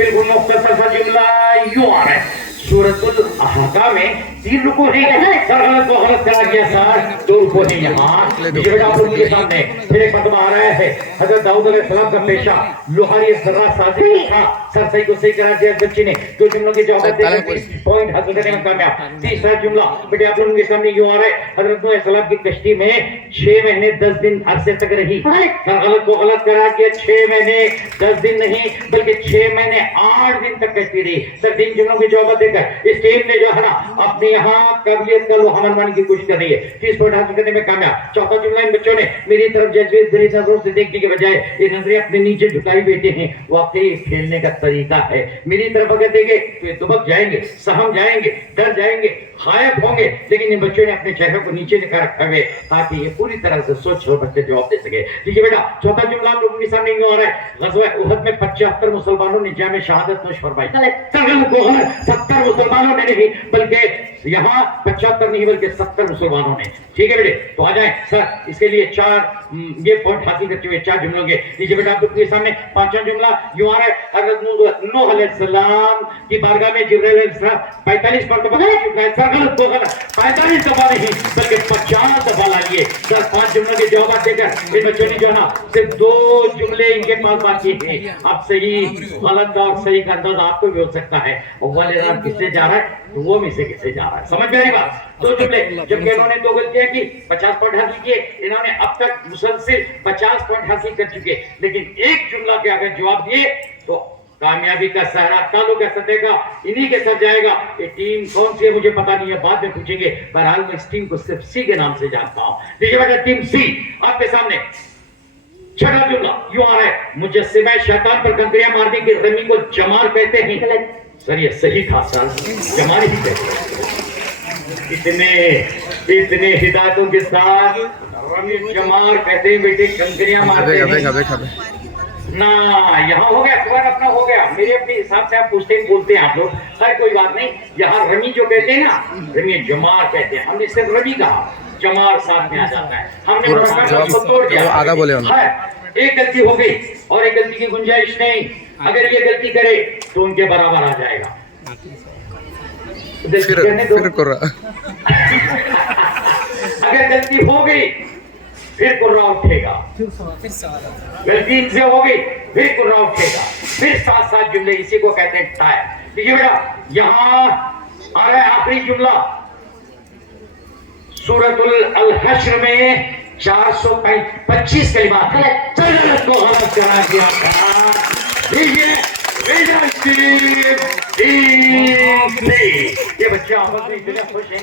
बिल्कुल मुख्तसर सा जुमला यूं आ रहा है, सूरतुल अहका में 3 रुकू नहीं है सर, गलत को गलत करा दिया सर, 2 रुकू नहीं यहाँ। ये बेटा आप लोगों के सामने फिर एक मरतबा आ रहा है, हजरत दाऊद अलैहिस्सलाम का पेशा लोहारी जर्रा साजिद था, सर सही को सही करा दिया बच्चे ने, 2 जुमलों के जवाब देकर 30 पॉइंट हासिल करने में कामयाब। तीसरा जुमला बेटे आप लोगों के सामने यूं आ रहा है, हजरत नूह अलैहिस्सलाम की कश्ती में 6 महीने 10 दिन अरसे तक रही, सर गलत को गलत करा दिया, 6 महीने 10 दिन नहीं बल्कि 6 महीने 8 दिन तक कश्ती रही, सर 3 जुमलों के जवाब देकर इस टीम ने जो है ना अपने यहाँ काबिलियत का लोहा मनवाने की कोशिश कर रही है, 30 पॉइंट हासिल करने में कामयाब। चौथा जुमला इन बच्चों ने मेरी तरफ जज्बे भरी नजरों से देखने के बजाय ये नजरें अपने नीचे झुकाई बैठे हैं, वाकई खेलने का तरीका है। मेरी तरफ अगर देंगे तो ये दुबक जाएंगे, सहम जाएंगे, डर जाएंगे, गायब होंगे, लेकिन इन बच्चों ने अपने चेहरे को नीचे निकाल रखा है ताकि ये पूरी तरह से सोच समझ के जवाब दे सके। ठीक है बेटा, चौथा जुमला आप लोगों के सामने यूं आ रहा है, ग़ज़वा उहद में 75 मुसलमानों ने जामे शहादत नोश फरमाई, 70 मुसलमानों ने नहीं बल्कि यहाँ 75 नहीं बल्कि 70 मुसलमानों ने। ठीक है बेटे, तो आ जाए सर, इसके लिए 4 ये पॉइंट हासिल कर चुके 4 जुमलों के। लीजिए बेटा आप लोगों के सामने 5वां जुमला यूं आ रहा है, हज़रत नूह अलैहिस्सलाम की बारगाह में जिब्रील अलैहिस्सलाम 45 मरतबा चुका है, सर गलत को गलत, 45 दफा नहीं बल्कि 50 दफा लाइए। सर 5 जुमलों के जवाब देकर इन बच्चों ने जो ना सिर्फ 2 जुमले इनके पास बाकी हैं। अब सही गलत और सही का अंदाजा आपको भी हो सकता है, अव्वल इनाम किससे जा रहा है, वो में से किससे जा रहा है, समझ में आ रही बात। 2 जुमले, जबकि इन्होंने 2 गलतियां की 50 पॉइंट हासिल किए, इन्होंने अब तक मुसलसिल 50 पॉइंट हासिल कर चुके, लेकिन एक जुमला के अगर जवाब दिए तो कामयाबी का सहरा तालु कह सकेगा इन्हीं के साथ जाएगा। ये टीम कौन सी है मुझे पता नहीं है, बाद में पूछेंगे, बहरहाल मैं इस टीम को सिर्फ सी के नाम से जानता हूं। देखिए बेटा टीम सी आपके सामने 6वां जुमला यूं आ रहा है, मुजस्सिमा शैतान पर कंकरियां मारने की रमी को जमाल कहते हैं, सर ये सही था सर, जमाल ही कहते हैं। इतने हिदायतों के साथ रमी जमाल कहते हैं बेटे, कंकरियां मारते हैं ना। यहाँ हो गया सवाल अपना हो गया, मेरे अपने हिसाब से आप पूछते हैं बोलते हैं आप लोग, हर कोई बात नहीं। यहाँ रमी जो कहते हैं ना, रमी जमार कहते हैं, हमने सिर्फ रमी कहा, जमार साथ में आ जाता है, हमने तोड़ दिया, आधा बोले एक गलती हो गई और एक गलती की गुंजाइश नहीं, अगर ये गलती करे तो उनके बराबर आ जाएगा। अगर गलती हो गई फिर कुर्रा उठेगा, गलती इनसे हो गई फिर कुर्रा उठेगा, फिर 7 जुमले, इसी को कहते हैं टायर। देखिए बेटा यहाँ आ रहा है आखिरी जुमला, सूरतुल अल हश्र में 425 कलिमात को गलत करा दिया था। देखिए ये बच्चे आपस में इतने खुश हैं,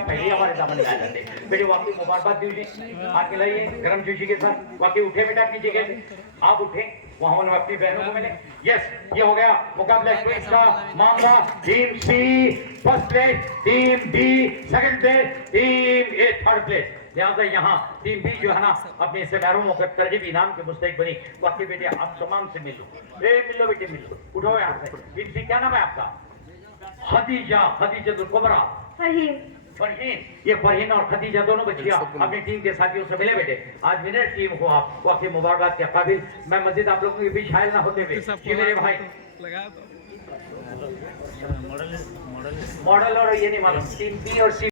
पहले हमारे दामन में आ जाते बेटे, वाकई मुबारकबाद दीजिए, आके लाइए गर्म जोशी के साथ, वाकई उठे बेटा अपनी जगह से, आप उठे, वहां उन्होंने अपनी बहनों को मिले। यस, ये हो गया मुकाबला क्विज का मामला। Team C first place, team B second place, team A third place. लिहाजा यहाँ टीम बी जो है ना अपने से महरूम होकर तरजीब इनाम के मुस्तहिक बनी। बाकी बेटे आप तमाम से मिलो, मिलो बेटे मिलो, उठो यहाँ से। टीम सी क्या नाम है आपका? खदीजा, खदीजतुल कुबरा, फरहीन, ये फरहीन और खदीजा दोनों बच्चियां अपनी टीम के साथियों से मिले बेटे, आज विनर टीम हो आप, वाकई मुबारकबाद के काबिल। मैं मजीद आप लोगों के बीच हायल ना होते हुए जी मेरे भाई मॉडल और ये नहीं मालूम टीम बी और सी